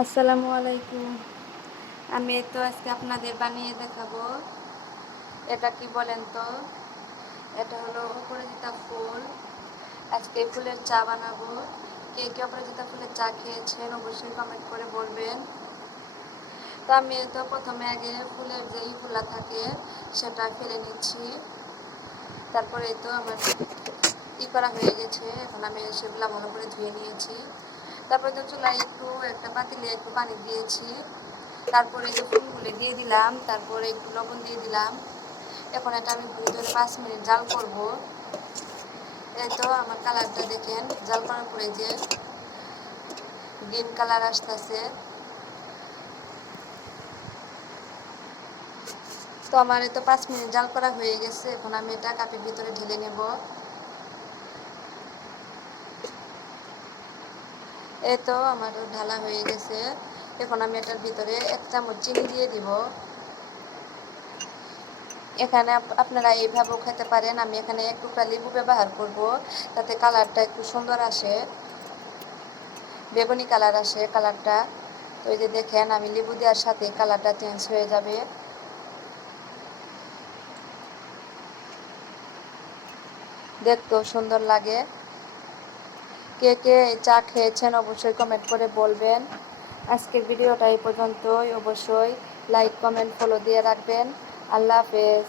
আসসালামু আলাইকুম। আমি তো আজকে আপনাদের বানিয়ে দেখাবো। এটা কি বলেন তো? এটা হলো অপরাজিতা ফুল। আজকে ফুলের চা বানাবো। কে কে অপরাজিতা ফুলের চা খেয়েছেন অবশ্যই কমেন্ট করে বলবেন। তো আমি তো প্রথমে আগে ফুলের যে ফুলটা থাকে সেটা ফেলে নিচ্ছি। তারপরে তো আমার করা হয়ে গেছে। এখন আমি সেগুলো ভালো করে ধুয়ে নিয়েছি। তারপরে তো চুলায় একটা পাতিলে একটু পানি দিয়েছি। তারপরে যে ফুলগুলো দিয়ে দিলাম, তারপরে একটু লবণ দিয়ে দিলাম। এখন এটা আমি ঘুরে ধরে 5 মিনিট জাল করব। এই তো আমার কালারটা দেখেন, জাল করার পরে যে গ্রিন কালার আসতেছে। তো আমার তো 5 মিনিট জাল করা হয়ে গেছে। এখন আমি এটা কাপের ভিতরে ঢেলে নেব। এই তো আমার ঢালা হয়ে গেছে। এখন আমি এটার ভিতরে 1 চামচ চিনি দিয়ে দিব। এখানে আপনারা এইভাবেও খেতে পারেন। আমি এখানে 1 টুকরা লেবু ব্যবহার করব, তাতে কালারটা একটু সুন্দর আসে, বেগুনি কালার আসে কালারটা। তো এই যে দেখেন, আমি লেবু দেওয়ার সাথে কালারটা চেঞ্জ হয়ে যাবে, দেখতেও সুন্দর লাগে। কে কে চা খেয়েছেন অবশ্যই কমেন্ট করে বলবেন। আজকের ভিডিওটা এই পর্যন্তই। অবশ্যই লাইক, কমেন্ট, ফলো দিয়ে রাখবেন। আল্লাহ হাফেজ।